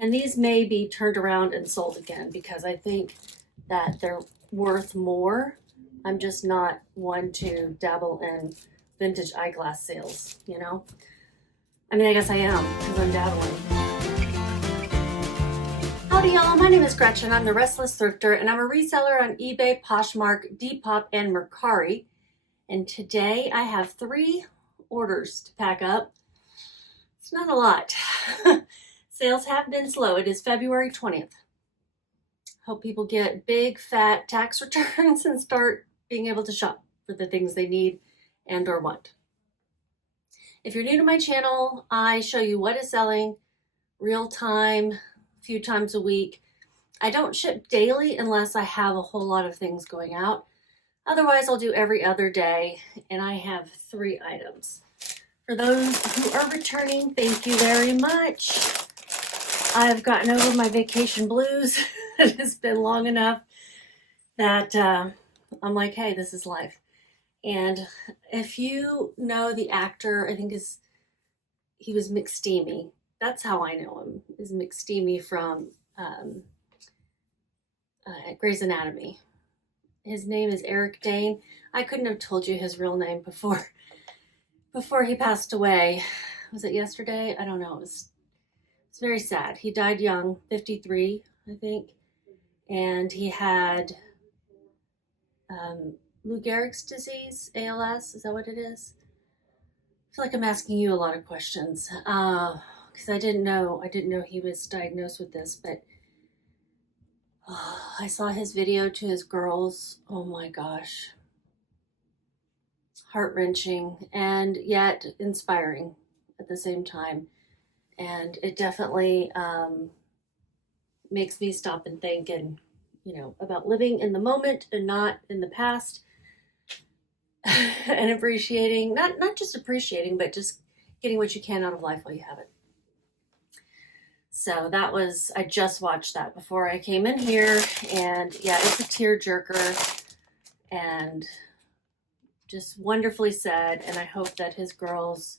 And these may be turned around and sold again because I think that they're worth more. I'm just not one to dabble in vintage eyeglass sales, you know? I mean, I guess I am because I'm dabbling. Howdy y'all, my name is Gretchen. I'm the Restless Thrifter and I'm a reseller on eBay, Poshmark, Depop, and Mercari. And today I have 3 orders to pack up. It's not a lot. Sales have been slow. It is February 20th. Hope people get big, fat tax returns and start being able to shop for the things they need and or want. If you're new to my channel, I show you what is selling real time, a few times a week. I don't ship daily unless I have a whole lot of things going out. Otherwise, I'll do every other day, and I have 3 items. For those who are returning, thank you very much. I've gotten over my vacation blues. It has been long enough that I'm like, hey, this is life. And if you know the actor, I think he was McSteamy. That's how I know him, is McSteamy from Grey's Anatomy. His name is Eric Dane. I couldn't have told you his real name before he passed away. Was it yesterday? I don't know. It's very sad. He died young, 53, I think. And he had Lou Gehrig's disease, ALS. Is that what it is? I feel like I'm asking you a lot of questions because I didn't know he was diagnosed with this, but I saw his video to his girls. Oh my gosh. Heart-wrenching and yet inspiring at the same time. And it definitely makes me stop and think and, about living in the moment and not in the past and appreciating, not just appreciating, but just getting what you can out of life while you have it. So I just watched that before I came in here, and yeah, it's a tearjerker and just wonderfully sad. And I hope that his girls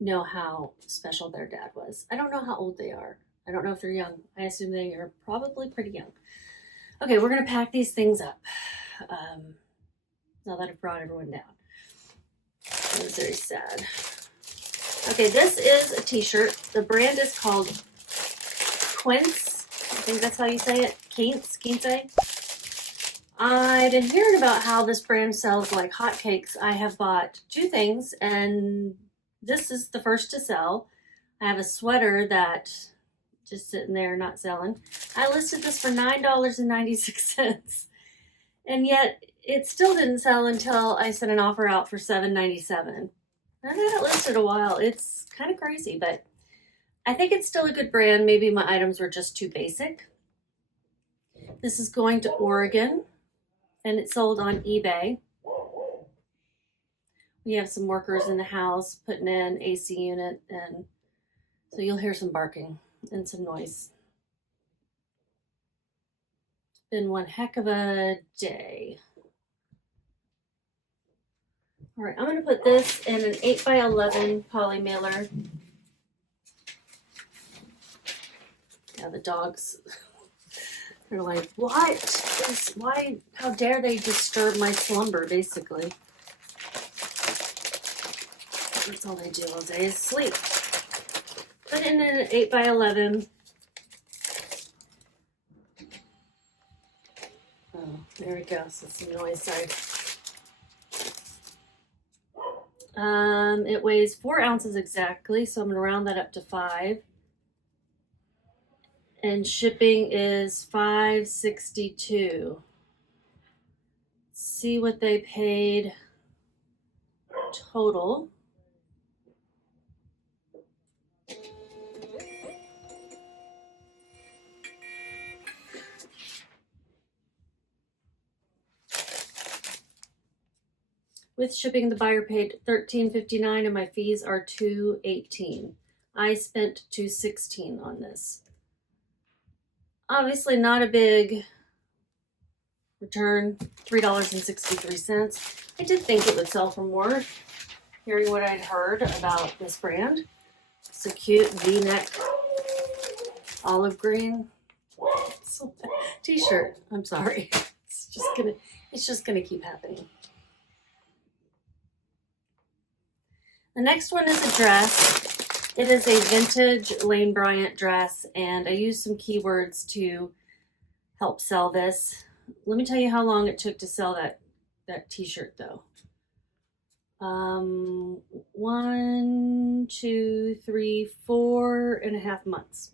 know how special their dad was. I don't know how old they are. I don't know if they're young. I assume they are probably pretty young. Okay, we're going to pack these things up. Now that I've brought everyone down. It was very sad. Okay, this is a t-shirt. The brand is called Quince. I think that's how you say it. Quince. I've been hearing about how this brand sells like hotcakes. I have bought 2 things, and this is the first to sell. I have a sweater that just sitting there not selling. I listed this for $9.96, and yet it still didn't sell until I sent an offer out for $7.97. I've had it listed a while. It's kind of crazy, but I think it's still a good brand. Maybe my items were just too basic. This is going to Oregon, and it's sold on eBay. We have some workers in the house putting in AC unit, and so you'll hear some barking and some noise. It's been one heck of a day. All right, I'm going to put this in an 8x11 poly mailer. Yeah, the dogs, they're like, why, how dare they disturb my slumber, basically. That's all they do all day is sleep. Put it in an 8x11. Oh, there we go. So it's the noise side. It weighs 4 ounces exactly, so I'm going to round that up to 5. And shipping is $5.62. See what they paid total. With shipping, the buyer paid $13.59 and my fees are $2.18. I spent $2.16 on this. Obviously not a big return, $3.63. I did think it would sell for more, hearing what I'd heard about this brand. It's a cute V-neck olive green t-shirt. I'm sorry. It's just gonna keep happening. The next one is a dress. It is a vintage Lane Bryant dress, and I used some keywords to help sell this. Let me tell you how long it took to sell that t-shirt though. 1, 2, 3, 4.5 months.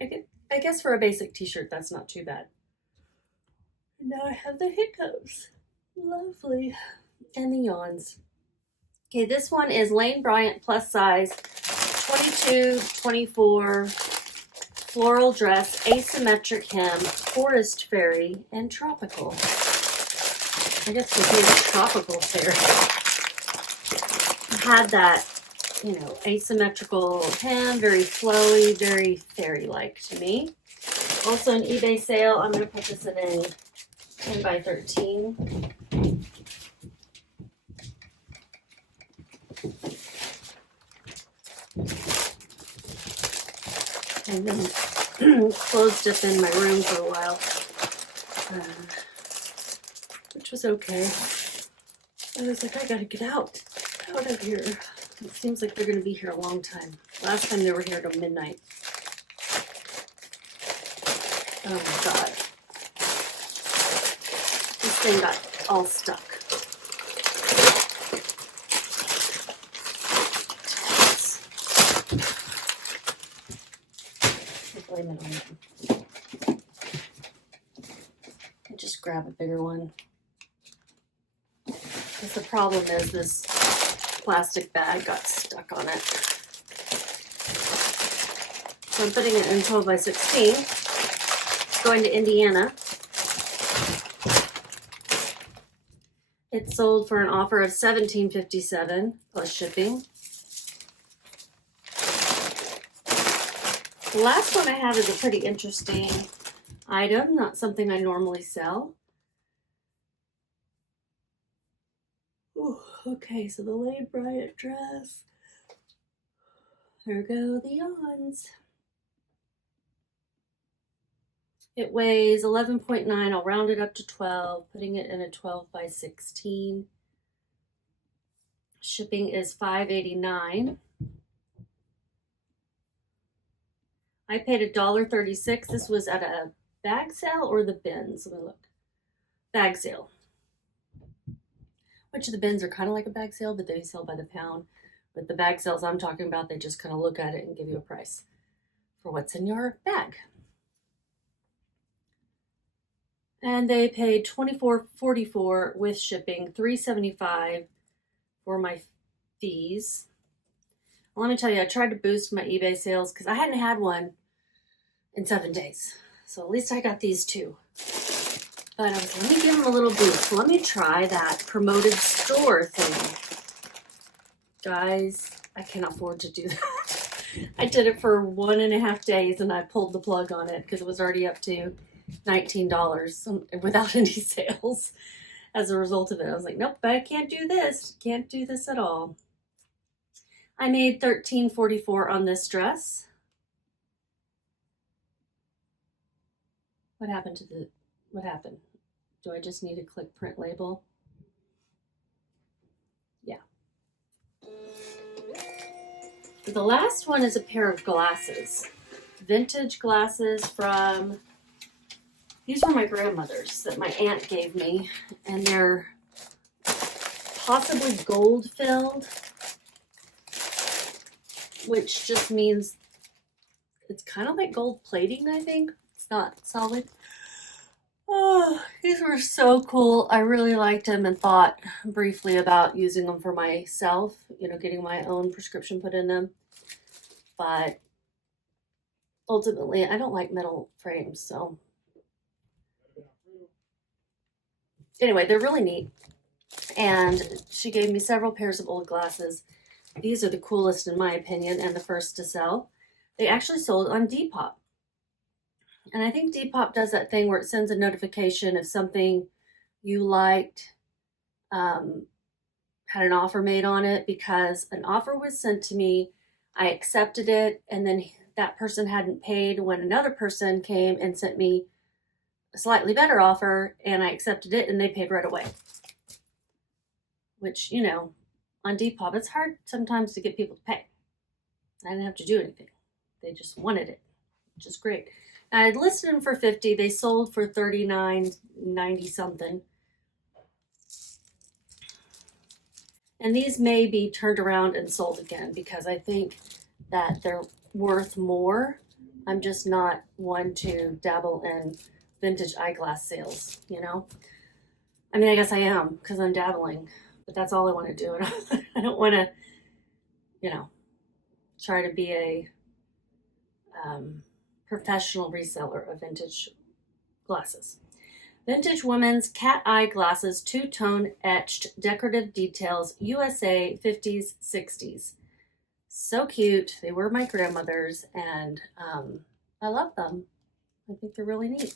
I guess for a basic t-shirt, that's not too bad. And now I have the hiccups. Lovely. And the yawns. Okay, this one is Lane Bryant plus size, 22, 24, floral dress, asymmetric hem, forest fairy, and tropical. I guess it's tropical fairy. I had that, asymmetrical hem, very flowy, very fairy-like to me. Also an eBay sale. I'm going to put this in a 10 by 13. And then closed up in my room for a while, which was okay. I was like, I gotta get out of here. It seems like they're gonna be here a long time. Last time they were here till midnight. Oh my God. This thing got all stuck. Blame it on them. I just grab a bigger one. Because the problem is this plastic bag got stuck on it. So I'm putting it in 12 by 16. It's going to Indiana. It sold for an offer of $17.57 plus shipping. The last one I have is a pretty interesting item, not something I normally sell. Ooh, okay, so the Lane Bryant dress. There go the yawns. It weighs 11.9. I'll round it up to 12, putting it in a 12 by 16. Shipping is $5.89. I paid $1.36. This was at a bag sale or the bins. Let me look. Bag sale. Which of the bins are kind of like a bag sale, but they sell by the pound. But the bag sales I'm talking about, they just kind of look at it and give you a price for what's in your bag. And they paid $24.44 with shipping, $3.75 for my fees. Let me tell you, I tried to boost my eBay sales because I hadn't had one in 7 days. So at least I got these two. But I was like, let me give them a little boost. Let me try that promoted store thing. Guys, I can't afford to do that. I did it for 1.5 days and I pulled the plug on it because it was already up to $19 without any sales. As a result of it, I was like, nope, I can't do this. Can't do this at all. I made $13.44 on this dress. What happened? Do I just need to click print label? Yeah. The last one is a pair of glasses. Vintage glasses from, these were my grandmother's that my aunt gave me, and they're possibly gold filled, which just means it's kind of like gold plating, I think. It's not solid. Oh, these were so cool. I really liked them and thought briefly about using them for myself, getting my own prescription put in them. But ultimately, I don't like metal frames, so. Anyway, they're really neat. And she gave me several pairs of old glasses. These are the coolest in my opinion and the first to sell. They actually sold on Depop. And I think Depop does that thing where it sends a notification if something you liked had an offer made on it because an offer was sent to me. I accepted it, and then that person hadn't paid when another person came and sent me a slightly better offer, and I accepted it, and they paid right away. Which, you know, on Depop, it's hard sometimes to get people to pay. I didn't have to do anything. They just wanted it, which is great. I had listed them for $50. They sold for $39.90 something. And these may be turned around and sold again because I think that they're worth more. I'm just not one to dabble in vintage eyeglass sales, you know? I mean, I guess I am because I'm dabbling, but that's all I want to do. I don't want to, you know, try to be a professional reseller of vintage glasses. Vintage women's cat eye glasses, two-tone etched decorative details, USA 50s, 60s. So cute. They were my grandmother's, and I love them. I think they're really neat.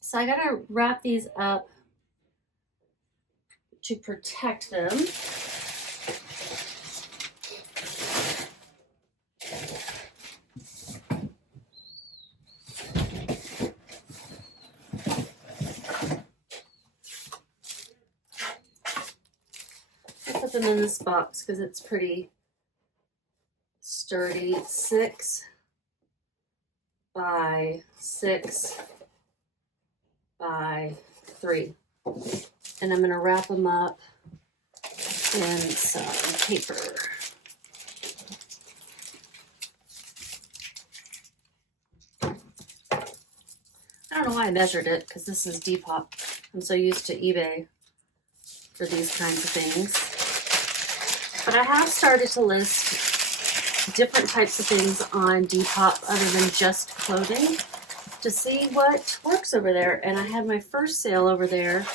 So I gotta wrap these up to protect them. Put them in this box because it's pretty sturdy. 6 by 6 by 3. And I'm going to wrap them up in some paper. I don't know why I measured it because this is Depop. I'm so used to eBay for these kinds of things. But I have started to list different types of things on Depop other than just clothing to see what works over there. And I had my first sale over there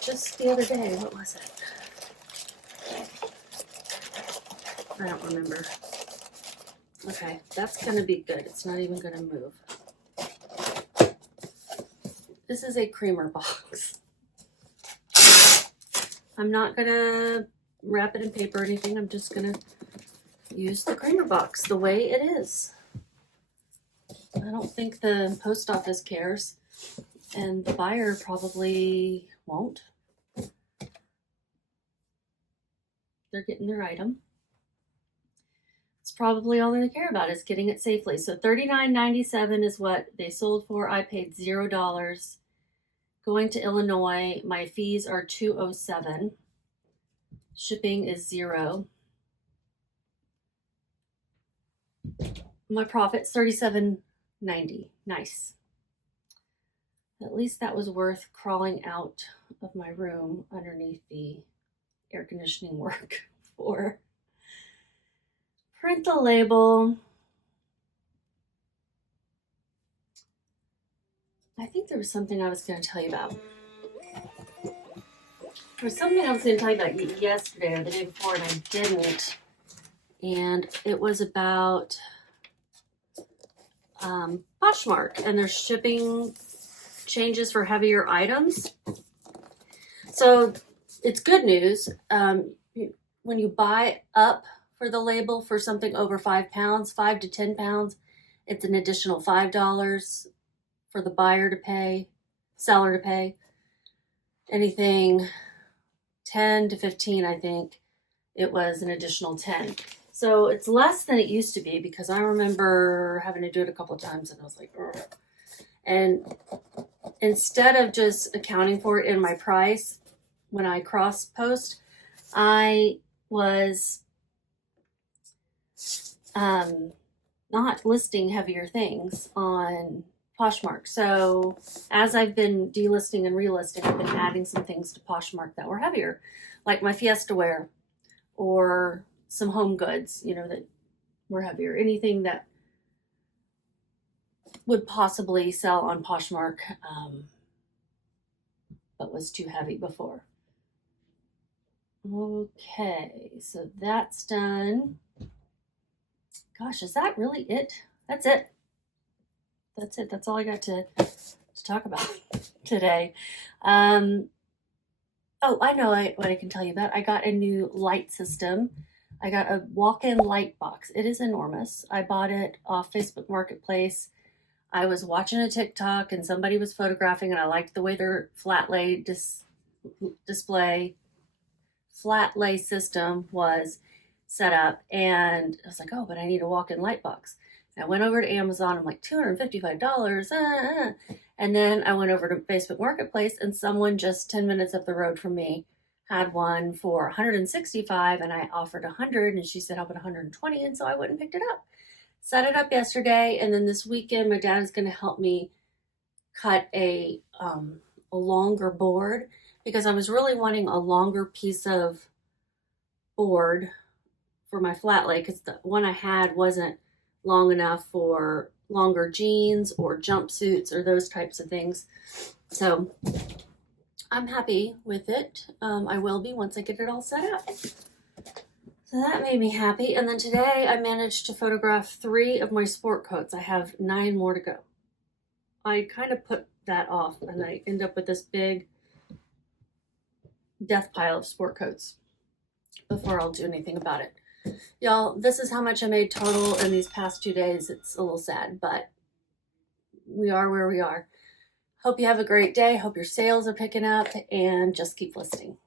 just the other day. What was it? I don't remember. Okay, that's going to be good. It's not even going to move. This is a creamer box. I'm not going to wrap it in paper or anything. I'm just going to use the creamer box the way it is. I don't think the post office cares, and the buyer probably won't. They're getting their item. It's probably all they care about is getting it safely. So $39.97 is what they sold for. I paid $0. Going to Illinois, my fees are $207. Shipping is $0. My profit's $37.90. Nice. At least that was worth crawling out of my room underneath the air conditioning work for. Print the label. I think there was something I was going to tell you about. There was something I was going to tell you about yesterday or the day before, and I didn't. And it was about Poshmark and their shipping changes for heavier items. So it's good news. When you buy up for the label for something over 5 pounds, 5 to 10 pounds, it's an additional $5 for the buyer to pay, seller to pay. Anything 10 to 15, I think, it was an additional 10. So it's less than it used to be because I remember having to do it a couple of times and I was like, ugh. And instead of just accounting for it in my price when I cross post, I was not listing heavier things on Poshmark. So as I've been delisting and relisting, I've been adding some things to Poshmark that were heavier, like my Fiesta wear or some home goods, you know, that were heavier. Anything that would possibly sell on Poshmark, but was too heavy before. Okay, so that's done. Gosh, is that really it? That's it. That's it. That's all I got to talk about today. Oh, I know what I can tell you about. I got a new light system. I got a walk-in light box. It is enormous. I bought it off Facebook Marketplace. I was watching a TikTok and somebody was photographing, and I liked the way their display flat lay system was set up. And I was like, oh, but I need a walk-in light box. And I went over to Amazon. I'm like, $255. And then I went over to Facebook Marketplace, and someone just 10 minutes up the road from me had one for 165, and I offered 100, and she said I'll put 120, and so I went and picked it up. Set it up yesterday, and then this weekend my dad is going to help me cut a longer board, because I was really wanting a longer piece of board for my flat lay, because the one I had wasn't long enough for longer jeans or jumpsuits or those types of things. So I'm happy with it. I will be once I get it all set up. So that made me happy. And then today I managed to photograph 3 of my sport coats. I have 9 more to go. I kind of put that off, and I end up with this big death pile of sport coats before I'll do anything about it. Y'all, this is how much I made total in these past 2 days. It's a little sad, but we are where we are. Hope you have a great day. Hope your sales are picking up, and just keep listening.